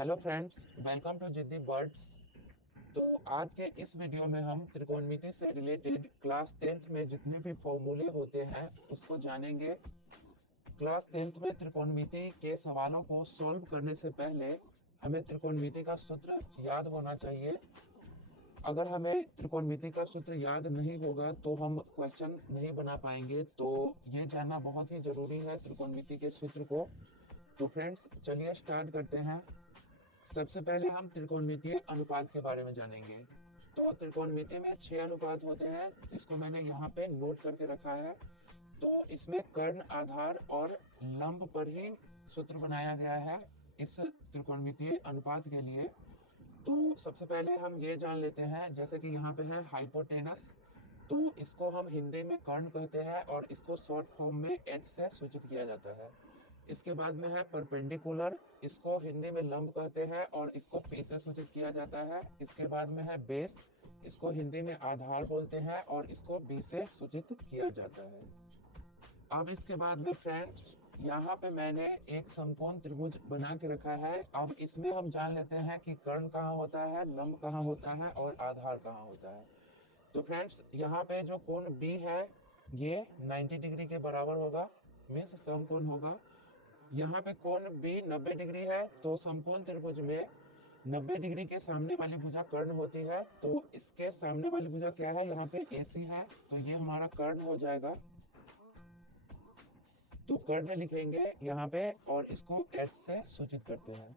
Hello friends, welcome to जिद्दी birds. तो आज के इस वीडियो में हम त्रिकोणमिति से रिलेटेड क्लास 10th में जितने भी फॉर्मूले होते हैं उसको जानेंगे। क्लास 10th में त्रिकोणमिति के सवालों को सॉल्व करने से पहले हमें त्रिकोणमिति का सूत्र याद होना चाहिए। अगर हमें त्रिकोणमिति का सूत्र याद नहीं होगा तो हम क्वेश्चन नहीं बना पाएंगे। तो ये जानना बहुत ही जरूरी है त्रिकोणमिति के सूत्र को। तो फ्रेंड्स, चलिए स्टार्ट करते हैं। सबसे पहले हम त्रिकोणमितीय अनुपात के बारे में जानेंगे। तो त्रिकोणमिति में 6 अनुपात होते हैं जिसको मैंने यहाँ पे नोट करके रखा है। तो इसमें कर्ण, आधार और लंब पर ही सूत्र बनाया गया है इस त्रिकोणमितीय अनुपात के लिए। तो सबसे पहले हम ये जान लेते हैं, जैसे कि यहाँ पे है हाइपोटेनस। तो इसको हम हिंदी में कर्ण कहते हैं और इसको शॉर्ट फॉर्म में एच से सूचित किया जाता है। इसके बाद में है परपेंडिकुलर, इसको हिंदी में लंब कहते हैं और इसको पी से सूचित किया जाता है। इसके बाद में है बेस, इसको हिंदी में आधार बोलते हैं और इसको बी से सूचित किया जाता है। अब इसके बाद में फ्रेंड्स, यहाँ पे मैंने एक समकोण त्रिभुज बना के रखा है। अब इसमें हम जान लेते हैं कि कर्ण कहाँ होता है, लंब कहाँ होता है और आधार कहाँ होता है। तो फ्रेंड्स, यहाँ पे जो कोण बी है ये 90 डिग्री के बराबर होगा, मीन्स समकोण होगा। यहाँ पे कोण बी 90 डिग्री है, तो समकोण त्रिभुज में 90 डिग्री के सामने वाली भुजा कर्ण होती है। तो इसके सामने वाली भुजा क्या है, यहाँ पे AC है, तो ये हमारा कर्ण हो जाएगा। तो कर्ण लिखेंगे यहाँ पे और इसको H से सूचित करते हैं।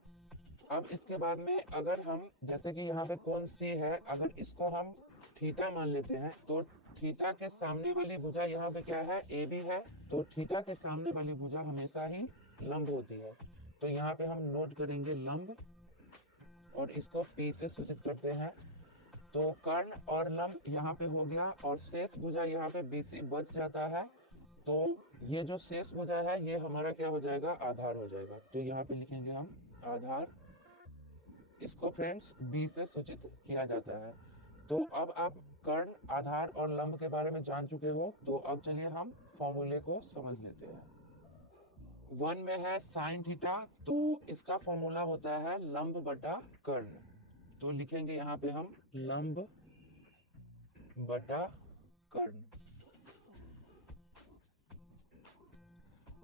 अब इसके बाद में अगर हम, जैसे कि यहाँ पे कोण C है, अगर इसको हम थीटा मान लेते हैं तो थीटा के सामने वाली भुजा यहाँ पे क्या है, AB है। तो थीटा के सामने वाली भुजा हमेशा ही लंब होती है। तो यहाँ पे हम नोट करेंगे लंब और इसको P से सूचित करते हैं। तो कर्ण और लंब यहाँ पे हो गया और शेष भुजा यहाँ पे BC बच जाता है। तो ये जो शेष भुजा है ये हमारा क्या हो जाएगा, आधार हो जाएगा। तो यहाँ पे लिखेंगे हम आधार, इसको फ्रेंड्स B से सूचित किया जाता है। तो अब आप कर्ण, आधार और लंब के बारे में जान चुके हो। तो अब चलिए हम फॉर्मूले को समझ लेते हैं। 1 में है साइन थीटा, तो इसका फॉर्मूला होता है लंब बटा कर्ण। तो लिखेंगे यहाँ पे हम लंब बटा कर्ण।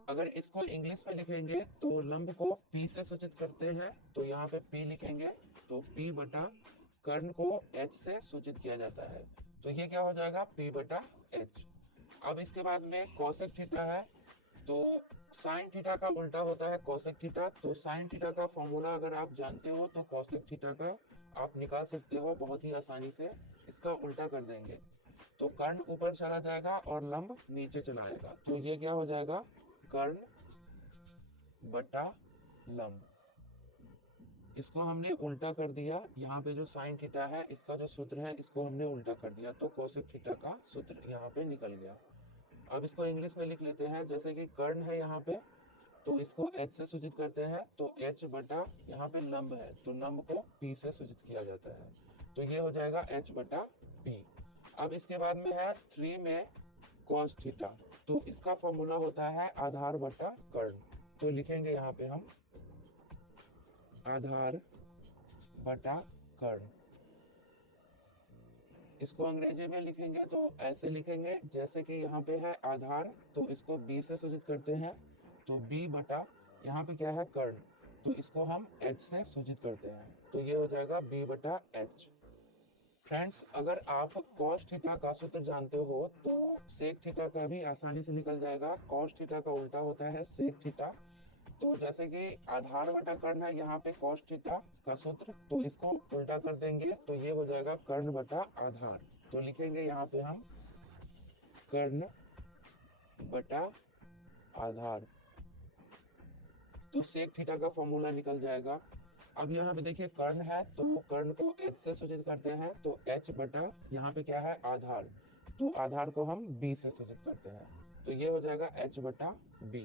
अगर इसको इंग्लिश में लिखेंगे तो लंब को P से सूचित करते हैं, तो यहाँ पे P लिखेंगे। तो P बटा कर्ण को H से सूचित किया जाता है। तो ये क्या हो जाएगा, P बटा H। अब इसके बाद में कोसेक थीटा है, तो साइन थीटा का उल्टा होता है कोसेक थीटा। तो साइन थीटा का फॉर्मूला अगर आप जानते हो तो कोसेक थीटा का आप निकाल सकते हो बहुत ही आसानी से। इसका उल्टा कर देंगे तो कर्ण ऊपर चला जाएगा और लंब नीचे चला आएगा। तो ये क्या हो जाएगा, कर्ण बटा लंब। इसको हमने उल्टा कर दिया, यहाँ पे जो साइन थीटा है इसका जो सूत्र है इसको हमने उल्टा कर दिया, तो कोसेक थीटा का सूत्र यहाँ पे निकल गया। अब इसको इंग्लिश में लिख लेते हैं, जैसे कि कर्ण है यहाँ पे तो इसको H से सूचित करते हैं। तो H बटा यहाँ पे लंब है तो लंब को P से सूचित किया जाता है। तो ये हो जाएगा H बटा P। अब इसके बाद में है 3 में cos थीटा, तो इसका फॉर्मूला होता है आधार बटा कर्ण। तो लिखेंगे यहाँ पे हम आधार बटा कर्ण। इसको अंग्रेजी में लिखेंगे तो ऐसे लिखेंगे, जैसे कि यहाँ पे है आधार तो इसको B से सूचित करते हैं। तो B बटा यहाँ पे क्या है कर्ण, तो इसको हम H से सूचित करते हैं। तो ये हो जाएगा B बटा H। फ्रेंड्स, अगर आप cos थीटा का सूत्र जानते हो तो sec थीटा का भी आसानी से निकल जाएगा। cos थीटा का उल्टा होता है sec थीटा। तो जैसे कि आधार बटा कर्ण है यहाँ पे cos थीटा का सूत्र, तो इसको उल्टा कर देंगे तो ये हो जाएगा कर्ण बटा आधार। तो लिखेंगे यहाँ पे हम कर्ण बटा आधार। तो sec थीटा का फॉर्मूला निकल जाएगा। अब यहाँ पे देखिए कर्ण है तो कर्ण को H से सूचित करते हैं। तो H बटा यहाँ पे क्या है आधार, तो आधार को हम B से सूचित करते हैं। तो ये हो जाएगा H बटा B।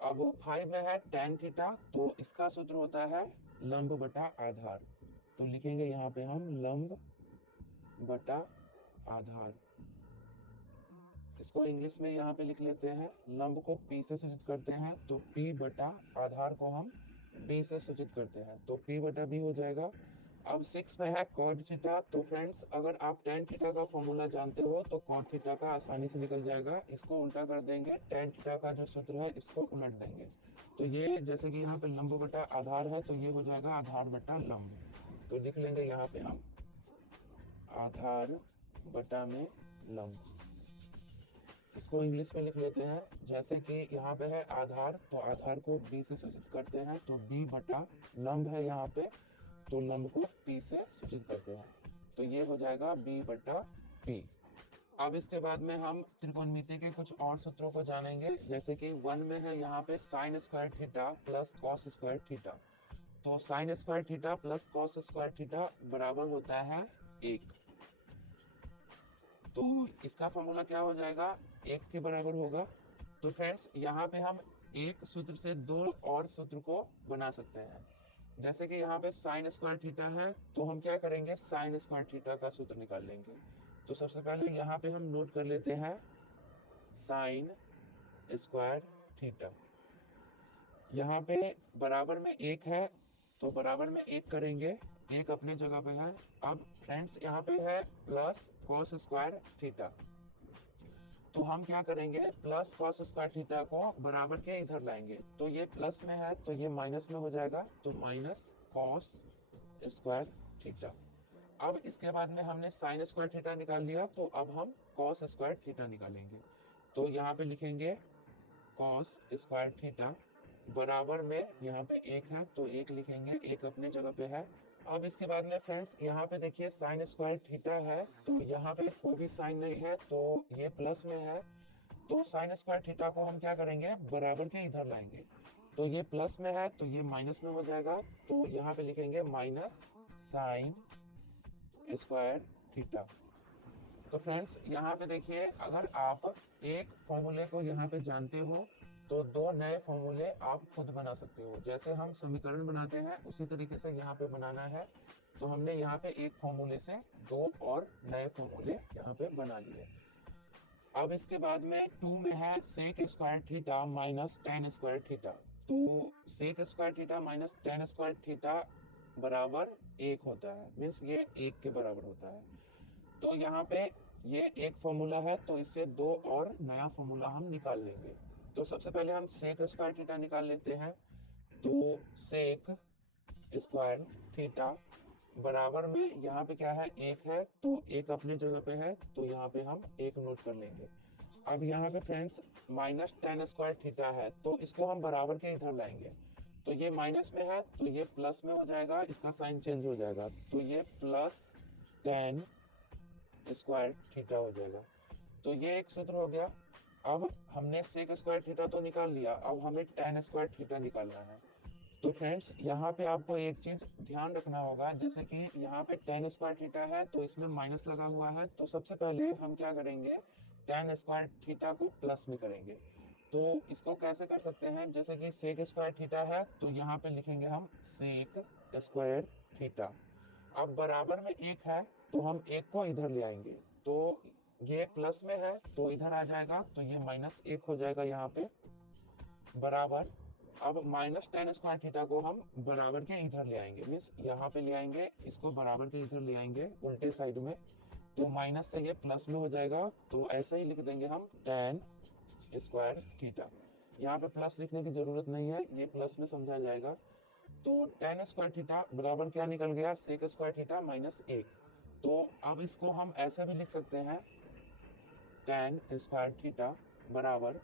अब 5 में है tan थीटा, तो इसका सूत्र होता है लंब बटा आधार। तो लिखेंगे यहाँ पे हम लंब बटा आधार। इसको इंग्लिश में यहाँ पे लिख लेते हैं, लंब को P से सूचित करते हैं। तो P बटा आधार को हम बी से सूचित करते हैं, तो पी बटा बी हो जाएगा। अब 6 में है कॉट थीटा। तो फ्रेंड्स अगर आप टेन थीटा का फॉर्मूला जानते हो तो कॉट थीटा का आसानी से निकल जाएगा। इसको उल्टा कर देंगे, टेन थीटा का जो सूत्र है इसको उलट देंगे। तो ये जैसे कि यहाँ पे लंब बटा आधार है तो ये हो जाएगा आधार बटा लंब। तो लिख लेंगे यहाँ पे हम आधार बटा में लंब। इसको इंग्लिश में लिख लेते हैं, जैसे कि यहाँ पे है आधार, तो आधार को बी से सूचित करते हैं, तो बी बटा लंब है यहाँ पे, तो लंब को पी से सूचित करते हैं, तो ये हो जाएगा बी बटा पी। अब इसके बाद में हम त्रिकोणमिति के कुछ और सूत्रों को जानेंगे, जैसे कि 1 में है यहाँ पे sine square theta plus cos square theta. तो sine square theta plus cos square theta बराबर होता है 1। तो इसका फॉर्मूला क्या हो जाएगा, 1 के बराबर होगा। तो फ्रेंड्स यहाँ पे हम एक सूत्र से दो और सूत्र को बना सकते हैं। जैसे कि यहाँ पे साइन स्क्वायर थीटा है तो हम क्या करेंगे, साइन स्क्वायर थीटा का सूत्र निकाल लेंगे। तो सबसे पहले यहाँ पे हम नोट कर लेते हैं साइन स्क्वायर थीटा। यहाँ पे बराबर में 1 है तो बराबर में 1 करेंगे, 1 अपने जगह पे है। अब फ्रेंड्स यहाँ पे है प्लस कॉस स्क्वायर थीटा, तो हम क्या करेंगे, प्लस कॉस स्क्वायर थीटा को बराबर के इधर लाएंगे। तो ये प्लस में है तो ये माइनस में हो जाएगा, तो माइनस कॉस स्क्वायर थीटा। अब इसके बाद में हमने साइन स्क्वायर थीटा निकाल लिया, तो अब हम कॉस स्क्वायर थीटा निकालेंगे। तो यहाँ पे लिखेंगे कॉस स्क्वायर थीटा बराबर में यहाँ पे 1 है तो 1 लिखेंगे, 1 अपने जगह पे है। अब इसके बाद में फ्रेंड्स यहाँ पे देखिए साइन स्क्वायर थीटा है तो यहाँ पे कोई भी साइन नहीं है तो ये प्लस में है, तो साइन स्क्वायर थीटा को हम क्या करेंगे, बराबर के इधर लाएंगे। तो ये प्लस में है तो ये माइनस में हो जाएगा, तो यहाँ पे लिखेंगे माइनस साइन स्क्वायर थीटा। तो फ्रेंड्स यहाँ पे देखिए, अगर आप एक फॉर्मूले को यहाँ पे जानते हो तो दो नए फॉर्मूले आप खुद बना सकते हो। जैसे हम समीकरण बनाते हैं उसी तरीके से यहाँ पे बनाना है। तो हमने यहाँ पे एक फॉर्मूले से दो और नए फॉर्मूले यहाँ पे बना लिए। अब इसके बाद में 2 में है sec square theta minus tan square theta. तो sec square theta minus tan square theta बराबर 1 होता है, मीन्स ये 1 के बराबर होता है। तो यहाँ पे ये एक फॉर्मूला है तो इससे दो और नया फॉर्मूला हम निकाल लेंगे। तो सबसे पहले हम सेक स्क्वायर थीटा निकाल लेते हैं। तो सेक स्क्वायर थीटा बराबर में यहाँ पे क्या है, 1 है, तो 1 अपनी जगह पे है, तो यहाँ पे हम 1 नोट कर लेंगे। अब यहाँ पे friends minus tan square theta है तो इसको हम बराबर के इधर लाएंगे। तो ये माइनस में है तो ये प्लस में हो जाएगा, इसका साइन चेंज हो जाएगा, तो ये प्लस टेन स्क्वायर थीटा हो जाएगा। तो ये एक सूत्र हो गया। अब हमने सेक स्क्वायर थीटा तो निकाल लिया, अब हमें टेन स्क्वायर थीटा निकालना है। तो फ्रेंड्स यहाँ पे आपको एक चीज ध्यान रखना होगा, जैसे कि यहाँ पे टेन स्क्वायर थीटा है तो इसमें माइनस लगा हुआ है, तो सबसे पहले हम क्या करेंगे, टेन स्क्वायर थीटा को प्लस में करेंगे। तो इसको कैसे कर सकते हैं, जैसे कि सेक स्क्वायर थीटा है तो यहाँ पे लिखेंगे हम सेक स्क्वायर थीटा। अब बराबर में 1 है तो हम 1 को इधर ले आएंगे, तो ये प्लस में है तो इधर आ जाएगा, तो ये माइनस 1 हो जाएगा यहाँ पे बराबर। अब माइनस टेन स्क्वायर थीटा को हम बराबर के इधर ले आएंगे, मीन्स यहाँ पे ले आएंगे, इसको बराबर के इधर ले आएंगे उल्टे साइड में, तो माइनस से ये प्लस में हो जाएगा। तो ऐसे ही लिख देंगे हम टेन स्क्वायर थीटा। यहाँ पे प्लस लिखने की जरूरत नहीं है, ये प्लस में समझा जाएगा। तो टेन स्क्वायर थीटा बराबर क्या निकल गया, सेक स्क्वायर थीटा माइनस 1। तो अब इसको हम ऐसे भी लिख सकते हैं, टेन स्क्वायर थीटा बराबर,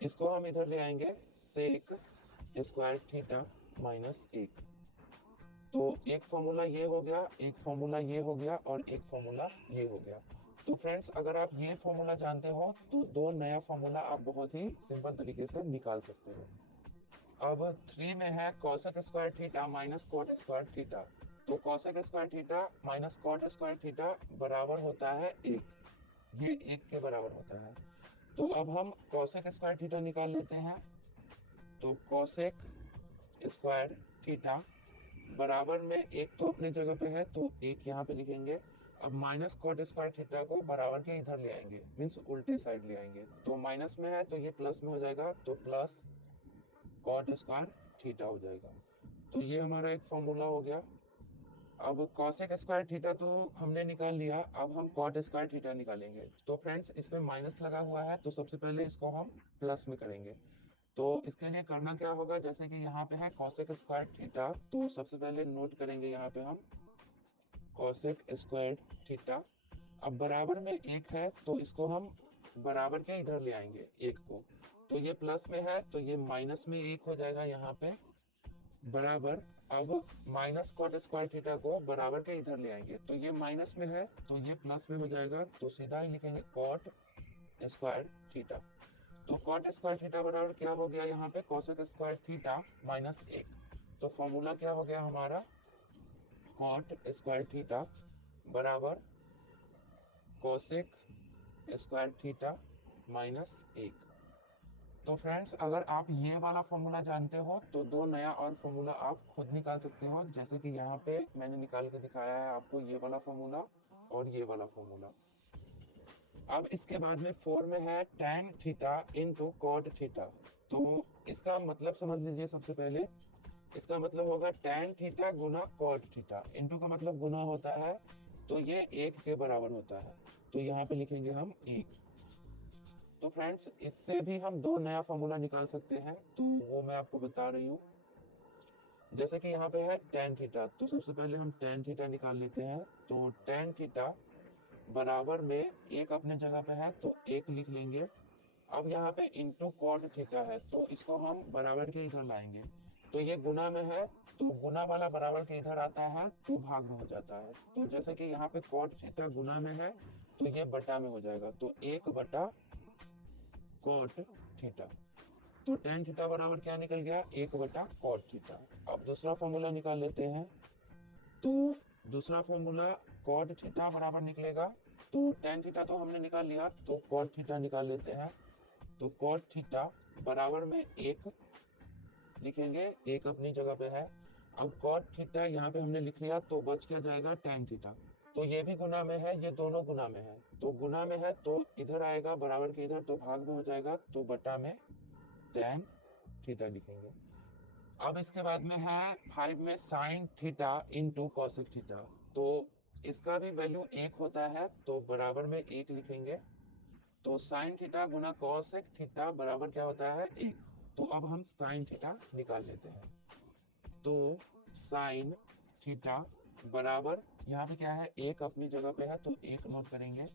इसको हम इधर ले आएंगे, सेक स्क्वायर थीटा माइनस 1। तो एक फॉर्मूला ये हो गया, एक फॉर्मूला ये हो गया और एक फॉर्मूला ये हो गया। तो फ्रेंड्स अगर आप ये फॉर्मूला जानते हो तो दो नया फॉर्मूला आप बहुत ही सिंपल तरीके से निकाल सकते हो। अब 3 में है cosec square theta minus cot square theta. तो cosec square theta minus cot square theta बराबर होता है 1, ये 1 के बराबर होता है। तो अब हम कॉसेक स्क्वायर थीटा निकाल लेते हैं। तो कॉसेक स्क्वायर थीटा बराबर में 1 तो अपनी जगह पे है तो 1 यहाँ पे लिखेंगे। अब माइनस कॉट स्क्वायर थीटा को बराबर के इधर ले आएंगे, मीन्स उल्टे साइड ले आएंगे, तो माइनस में है तो ये प्लस में हो जाएगा, तो प्लस कॉट स्क्वायर थीटा हो जाएगा। तो ये हमारा एक फॉर्मूला हो गया। अब cosec स्क्वायर थीटा तो हमने निकाल लिया, अब हम cot स्क्वायर थीटा निकालेंगे। तो फ्रेंड्स इसमें माइनस लगा हुआ है, तो सबसे पहले इसको हम प्लस में करेंगे। तो इसके लिए करना क्या होगा, जैसे कि यहाँ पे है cosec स्क्वायर थीटा, तो सबसे पहले नोट करेंगे यहाँ पे हम cosec स्क्वायर थीटा। अब बराबर में एक है तो इसको हम बराबर के इधर ले आएंगे एक को, तो ये प्लस में है तो ये माइनस में एक हो जाएगा यहाँ पे बराबर। अब माइनस कॉट स्क्वायर थीटा को बराबर के इधर ले आएंगे, तो ये माइनस में है तो ये प्लस में हो जाएगा, तो सीधा ही लिखेंगे कॉट स्क्वायर थीटा। तो कॉट स्क्वायर थीटा बराबर क्या हो गया यहाँ पे कोसेक स्क्वायर थीटा माइनस एक। तो फॉर्मूला क्या हो गया हमारा कॉट स्क्वायर थीटा बराबर कोसेक स्क्वायर थीटा माइनस एक। तो फ्रेंड्स अगर आप ये वाला फॉर्मूला जानते हो तो दो नया और फॉर्मूला आप खुद निकाल सकते हो, जैसे कि यहाँ पे मैंने निकाल के दिखाया है आपको ये वाला फॉर्मूला और ये वाला फॉर्मूला। अब इसके बाद में 4 में है tan theta into cot theta. तो इसका मतलब समझ लीजिए, सबसे पहले इसका मतलब होगा tan थीटा गुना कॉट थीटा। इंटू का मतलब गुना होता है, तो ये एक के बराबर होता है, तो यहाँ पे लिखेंगे हम एक। तो फ्रेंड्स इससे भी हम दो नया फॉर्मूला निकाल सकते हैं, तो वो मैं आपको बता रही हूँ। जैसे कि यहाँ पे है tan थीटा, तो सबसे पहले हम tan थीटा निकाल लेते हैं। तो tan थीटा बराबर में एक अपने जगह पे है तो एक लिख लेंगे। अब यहाँ पे इंटू कॉट थीटा है तो इसको हम बराबर के इधर लाएंगे, तो ये गुना में है तो गुना वाला बराबर के इधर आता है तो भाग में हो जाता है। तो जैसे कि यहाँ पे कॉट थीटा गुना में है तो ये बटा में हो जाएगा, तो एक बटा कॉट थीटा। तो tan थीटा बराबर क्या निकल गया एक बटा कॉट थीटा। अब दूसरा फॉर्मूला निकाल लेते हैं। तो दूसरा फॉर्मूला कॉट थीटा बराबर निकलेगा, तो tan थीटा तो हमने निकाल लिया, तो कॉट थीटा निकाल लेते हैं। तो कॉट थीटा बराबर में एक लिखेंगे, एक अपनी जगह पे है। अब कॉट थीटा यहाँ पे हमने लिख लिया तो बच क्या जाएगा tan थीटा। तो ये भी गुना में है, ये दोनों गुना में है, तो गुना में है तो इधर आएगा बराबर के इधर तो भाग में हो जाएगा, तो बटा में tan थीटा लिखेंगे। अब इसके बाद में है 5 में sine theta into cosec theta. तो इसका भी वैल्यू एक होता है तो बराबर में एक लिखेंगे। तो साइन थीटा गुना कॉसेक थीटा बराबर क्या होता है एक। तो अब हम साइन थीटा निकाल लेते हैं। तो साइन थीटा बराबर यहाँ पे क्या है एक अपनी जगह पे है तो एक नोट करेंगे।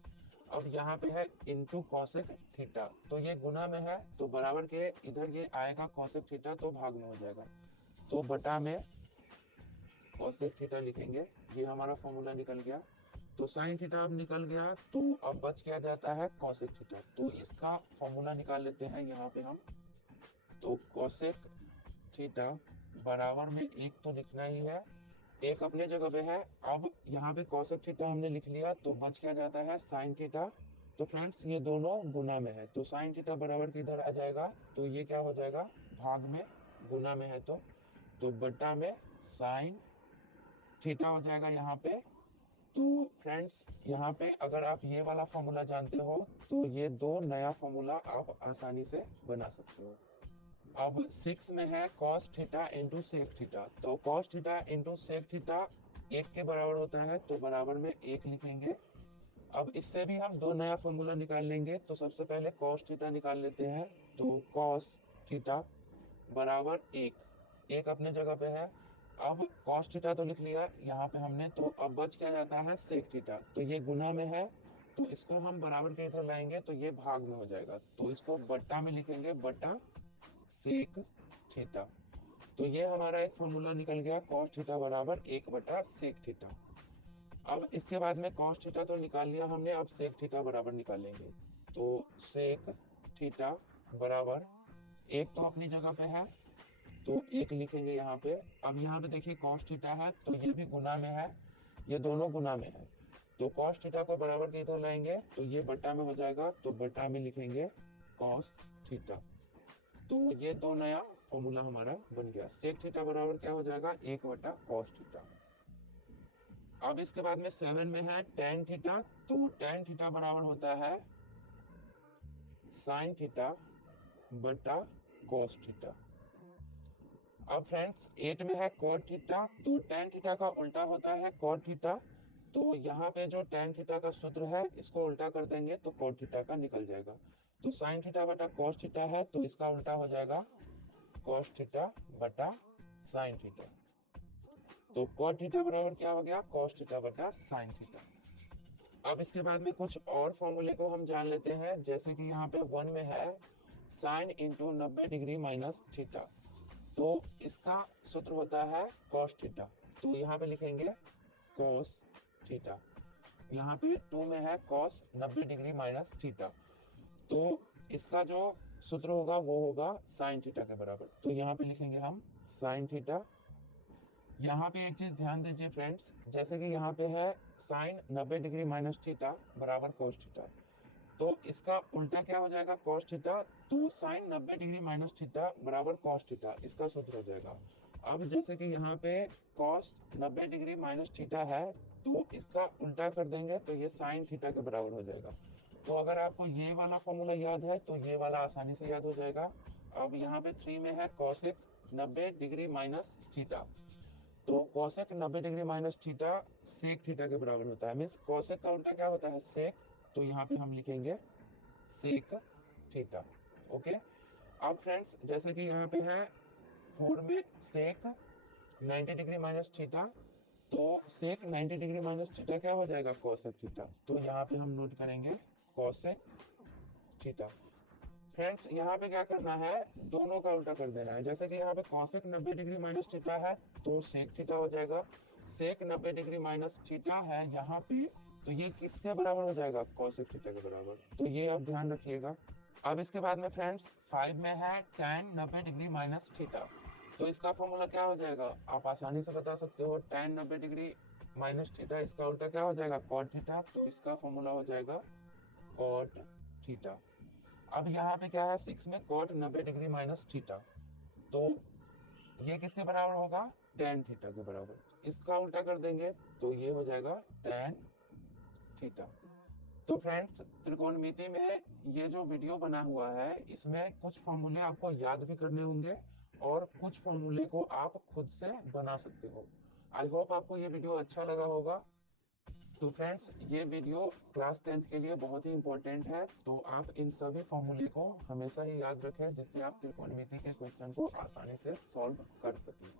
अब यहाँ पे है इंटू कॉसेक थीटा, तो ये गुना में है तो बराबर के इधर ये आएगा कॉसेक थीटा तो भाग में हो जाएगा, तो बटा में कॉसेक थीटा लिखेंगे। ये हमारा फॉर्मूला निकल गया। तो साइन थीटा अब निकल गया, तो अब बच क्या जाता है कॉसेक थीटा। तो इसका फॉर्मूला निकाल लेते हैं यहाँ पे हम। तो कॉसेक थीटा बराबर में एक तो लिखना ही है, एक अपने जगह पे है। अब यहाँ पे कॉसेक थीटा हमने लिख लिया तो बच क्या जाता है साइन थीटा। तो फ्रेंड्स ये दोनों गुना में है तो साइन थीटा बराबर के इधर आ जाएगा, तो ये क्या हो जाएगा भाग में, गुना में है तो बटा में साइन थीटा हो जाएगा यहाँ पे। तो फ्रेंड्स यहाँ पे अगर आप ये वाला फॉर्मूला जानते हो तो ये दो नया फॉर्मूला आप आसानी से बना सकते हो। अब 6 में है cos theta into sec theta. तो cos theta into sec theta एक के बराबर होता है तो बराबर में एक लिखेंगे। अब इससे भी हम दो नया फॉर्मूला निकाल लेंगे। तो सबसे पहले cos थीटा निकाल लेते हैं। तो cos थीटा बराबर एक अपने जगह पे है। अब cos थीटा तो लिख लिया यहाँ पे हमने, तो अब बच क्या जाता है सेक थीटा। तो ये गुना में है तो इसको हम बराबर के इधर लाएंगे तो ये भाग में हो जाएगा, तो इसको बट्टा में लिखेंगे, बट्टा सेक थीटा। तो ये हमारा एक फॉर्मूला निकल गया cos थीटा बराबर एक बटा सेक थीटा। अब इसके बाद में cos थीटा तो निकाल लिया हमने, अब सेक थीटा बराबर निकालेंगे। तो सेक थीटा बराबर एक तो अपनी जगह पे है तो एक लिखेंगे यहाँ पे। अब यहाँ पे देखिए cos थीटा है तो ये भी गुना में है, ये दोनों गुना में है, तो cos थीटा को बराबर के इधर लाएंगे तो ये बटा में हो जाएगा, तो बटा में लिखेंगे cos थीटा। तो ये दो नया फॉर्मूला हमारा बन गया। सेक थीटा बराबर क्या हो जाएगा एक बटा cos थीटा। अब इसके बाद में 7 में है tan थीटा। तो tan थीटा बराबर होता है साइन थीटा बटा cos थीटा। अब फ्रेंड्स 8 में है cot थीटा, तो tan थीटा का उल्टा होता है cot थीटा। तो यहाँ पे जो tan थीटा का सूत्र है इसको उल्टा कर देंगे तो cot थीटा का निकल जाएगा। तो sin थीटा बटा cos थीटा है तो इसका उल्टा हो जाएगा cos थीटा बटा sin थीटा। तो cot थीटा बराबर क्या हो गया, cos थीटा बटा sin थीटा। अब इसके बाद में कुछ और फॉर्मूले को हम जान लेते हैं, जैसे कि यहाँ पे 1 में है sin into 90 degree minus theta, तो इसका सूत्र होता है cos थीटा। तो यहाँ पे लिखेंगे cos थीटा। यहाँ पे 2 में है cos 90 डिग्री माइनस थीटा, तो इसका जो सूत्र होगा वो होगा sin थीटा के बराबर। तो यहाँ पे लिखेंगे हम sin थीटा। यहाँ पे एक चीज ध्यान दीजिए फ्रेंड्स, जैसे कि यहाँ पे है sin 90 डिग्री माइनस थीटा बराबर cos थीटा, तो इसका उल्टा क्या हो जाएगा cos थीटा, तो sin 90 डिग्री माइनस थीटा बराबर cos थीटा, इसका सूत्र हो जाएगा। अब जैसे कि यहाँ पे cos 90 डिग्री माइनस थीटा है तो इसका उल्टा कर देंगे तो ये sin थीटा के बराबर हो जाएगा। तो अगर आपको ये वाला फॉर्मूला याद है तो ये वाला आसानी से याद हो जाएगा। अब यहाँ पे 3 में है cosec 90 डिग्री माइनस थीटा, तो cosec 90 degree minus theta sec theta के बराबर होता है। मीन्स cosec का उल्टा क्या होता है sec, तो यहाँ पे हम लिखेंगे sec थीटा। ओके। अब फ्रेंड्स जैसे कि यहाँ पे है 4 में sec 90 डिग्री माइनस थीटा, तो sec 90 डिग्री माइनस थीटा क्या हो जाएगा cosec थीटा, तो यहाँ पे हम नोट करेंगे cosec थीटा। फ्रेंड्स यहाँ पे क्या करना है, दोनों का उल्टा कर देना है। जैसे कि यहाँ पे cosec 90 डिग्री माइनस थीटा है तो sec थीटा हो जाएगा, sec 90 डिग्री माइनस थीटा है यहाँ पे, तो ये किसके बराबर हो जाएगा cosec थीटा के बराबर, तो ये आप ध्यान रखिएगा। अब इसके बाद में फ्रेंड्स 5 में है tan 90 डिग्री माइनस थीटा, तो इसका फॉर्मूला क्या हो जाएगा, आप आसानी से बता सकते हो tan 90 डिग्री माइनस थीटा, इसका उल्टा क्या हो जाएगा cot थीटा, तो इसका फॉर्मूला हो जाएगा cot थीटा। अब यहाँ पे क्या है 6 में cot 90 डिग्री माइनस थीटा, तो ये किसके बराबर होगा tan थीटा के बराबर, इसका उल्टा कर देंगे तो ये हो जाएगा tan थीटा। तो फ्रेंड्स त्रिकोणमिति में ये जो वीडियो बना हुआ है इसमें कुछ फॉर्मूले आपको याद भी करने होंगे और कुछ फॉर्मूले को आप खुद से बना सकते हो। आई होप आपको ये वीडियो अच्छा लगा होगा। तो फ्रेंड्स ये वीडियो क्लास 10th के लिए बहुत ही इंपॉर्टेंट है, तो आप इन सभी फॉर्मूले को हमेशा ही याद रखें जिससे आप त्रिकोणमिति के क्वेश्चन को आसानी से सॉल्व कर सकें।